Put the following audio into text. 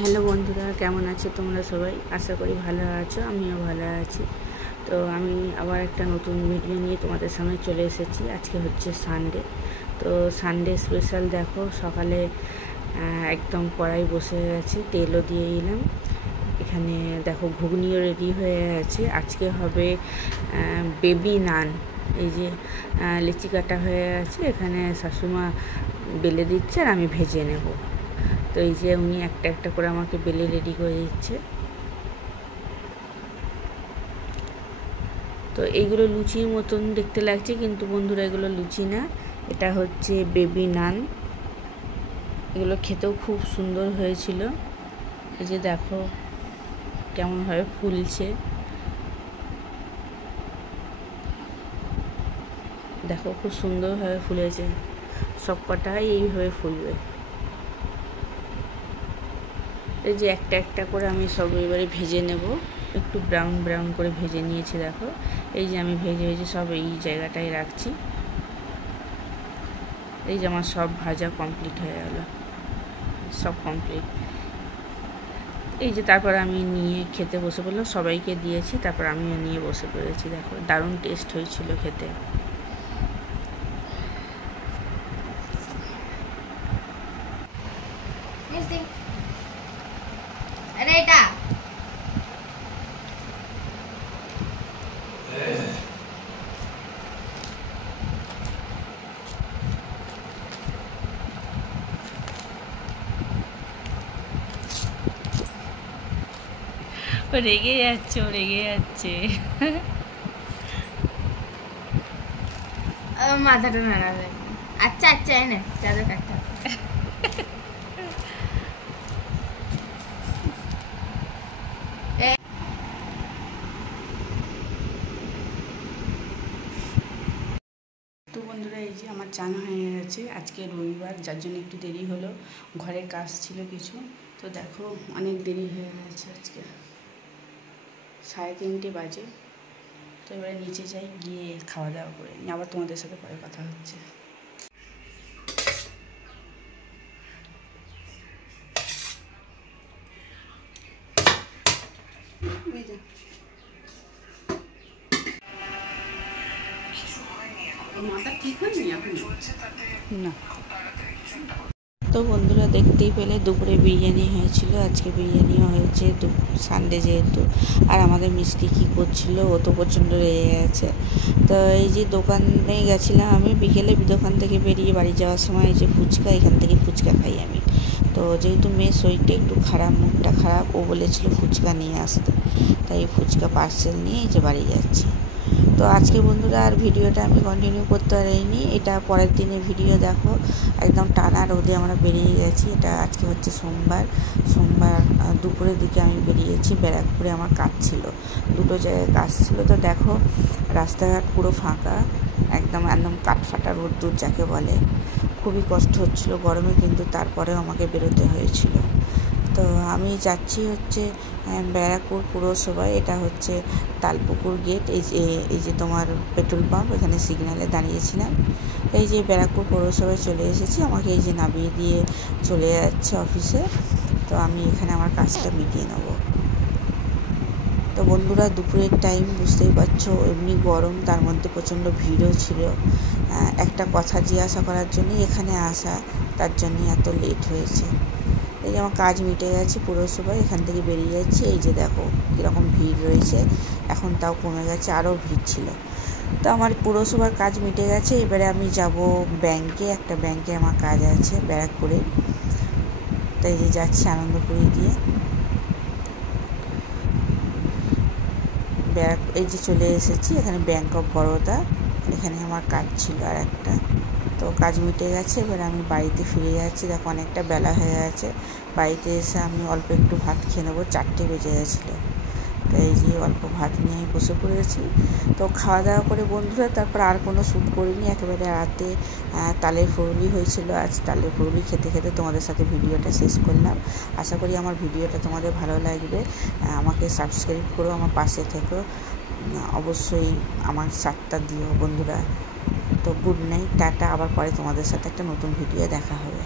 Hello বন্ধুরা, কেমন আছো তোমরা সবাই? আশা করি ভালো আছো, আমিও ভালো আছি। তো আমি আবার একটা নতুন ভিডিও নিয়ে তোমাদের সামনে চলে এসেছি। আজকে হচ্ছে সানডে, তো সানডে স্পেশাল দেখো, সকালে একদম কড়াই বসে গেছে, তেলও দিয়ে দিলাম। এখানে দেখো ঘুগনিও রেডি হয়ে আছে। আজকে হবে বেবি নান। এই যে লিচি কাটা হয়ে আছে, এখানে শাশুমা বেলে দিচ্ছে আর আমি ভেজে নেব। তো এই যে উনি একটা একটা করে আমাকে বেলে রেডি করে দিচ্ছে। তো এইগুলো লুচির মতন দেখতে লাগছে, কিন্তু বন্ধুরা এগুলো লুচি না, এটা হচ্ছে বেবি নান। এগুলো খেতেও খুব সুন্দর হয়েছিল। এই যে দেখো কেমনভাবে ফুলছে, দেখো খুব সুন্দরভাবে ফুলেছে। সব কটাই এইভাবে ফুলবে। এই যে একটা একটা করে আমি সব এবারে ভেজে নেব। একটু ব্রাউন ব্রাউন করে ভেজে নিয়েছি দেখো। এই যে আমি ভেজে ভেজে সব এই জায়গাটায় রাখছি। এই যে আমার সব ভাজা কমপ্লিট হয়ে গেল, সব কমপ্লিট। এই যে তারপর আমি নিয়ে খেতে বসে পড়লাম, সবাইকে দিয়েছি, তারপর আমিও নিয়ে বসে পড়েছি। দেখো দারুণ টেস্ট হয়েছিল খেতে। এটা ও রেগে যাচ্ছে, ও রেগে যাচ্ছে। মাথাটা নাড়াবে। আচ্ছা আচ্ছা, এনে চাদর কাটতে তো বন্ধুরা, এই যে আমার চান হয়ে গেছে। আজকে রবিবার, যার জন্য একটু দেরি হলো, ঘরে কাজ ছিল কিছু। তো দেখো অনেক দেরি হয়ে গেছে, আজকে 3:30 বাজে। তো এবারে নিচে যাই, গিয়ে খাওয়া দাওয়া করে নিই, আবার তোমাদের সাথে পরে কথা হচ্ছে। না তো বন্ধুরা, দেখতেই পেলে দুপুরে বিরিয়ানি হয়েছিল। আজকে বিরিয়ানিও হয়েছে, সানডে যেহেতু। আর আমাদের মিষ্টি কী করছিল, ও তো প্রচণ্ড রেগে গেছে। তো এই যে দোকানে গেছিলাম আমি বিকেলে, দোকান থেকে বেরিয়ে বাড়ি যাওয়ার সময় এই যে ফুচকা, এখান থেকে ফুচকা খাই আমি। তো যেহেতু মেয়ের শরীরটা একটু খারাপ, মুখটা খারাপ, ও বলেছিল ফুচকা নিয়ে আসতে, তাই ফুচকা পার্সেল নিয়ে এই যে বাড়ি যাচ্ছি। তো আজকে বন্ধুরা আর ভিডিওটা আমি কন্টিনিউ করতে পারিনি, এটা পরের দিনের ভিডিও। দেখো একদম টানা রোদে আমরা বেরিয়ে গেছি। এটা আজকে হচ্ছে সোমবার দুপুরের দিকে আমি বেরিয়েছি। ব্যারাকপুরে আমার কাজ ছিল, দুটো জায়গায় কাজ ছিল। তো দেখো রাস্তাঘাট পুরো ফাঁকা, একদম কাঠফাটা রোদ্দুর যাকে বলে। খুবই কষ্ট হচ্ছিল গরমে, কিন্তু তারপরেও আমাকে বেরোতে হয়েছিল। তো আমি যাচ্ছি হচ্ছে ব্যারাকপুর পুরসভায়। এটা হচ্ছে তালপুকুর গেট। এই যে তোমার পেট্রোল পাম্প, এখানে সিগন্যালে দাঁড়িয়েছিলাম। এই যে ব্যারাকপুর পৌরসভায় চলে এসেছি। আমাকে এই যে নামিয়ে দিয়ে চলে যাচ্ছে অফিসে। তো আমি এখানে আমার কাজটা মিটিয়ে নেব। তো বন্ধুরা, দুপুরের টাইম বুঝতেই পারছো, এমনি গরম, তার মধ্যে প্রচণ্ড ভিড়ও ছিল। একটা কথা জিজ্ঞাসা করার জন্যই এখানে আসা, তার জন্যই এত লেট হয়েছে। এই যে আমার কাজ মিটে গেছে পুরসভায়, এখান থেকে বেরিয়ে যাচ্ছি। এই যে দেখো কীরকম ভিড় রয়েছে, এখন তাও কমে গেছে, আরও ভিড় ছিল। তো আমার পুরসভার কাজ মিটে গেছে। এবারে আমি যাব ব্যাংকে, একটা ব্যাংকে আমার কাজ আছে ব্যারাকপুরে। তাই যে যাচ্ছি আনন্দপুরি দিয়ে। এই যে চলে এসেছি, এখানে ব্যাংক অফ বরোদা, এখানে আমার কাজ ছিল আর একটা। তো কাজ মিটে গেছে, এবার আমি বাড়িতে ফিরে যাচ্ছি। দেখো অনেকটা বেলা হয়ে গেছে। বাড়িতে এসে আমি অল্প একটু ভাত খেয়ে নেবো, 4টে বেজে গেছিলো। তো এই যে অল্প ভাত নিয়ে আমি বসে পড়েছি। তো খাওয়া দাওয়া করে বন্ধুরা তারপর আর কোনো শ্যুট করিনি, একেবারে রাতে তালের ফুরুলি হয়েছিল। আজ তালের ফুরুলি খেতে খেতে তোমাদের সাথে ভিডিওটা শেষ করলাম। আশা করি আমার ভিডিওটা তোমাদের ভালো লাগবে। আমাকে সাবস্ক্রাইব করো, আমার পাশে থেকো, অবশ্যই আমার সাথটা দিও বন্ধুরা। তো গুড নাইট, টাটা। আবার পরে তোমাদের সাথে একটা নতুন ভিডিও দেখা হবে।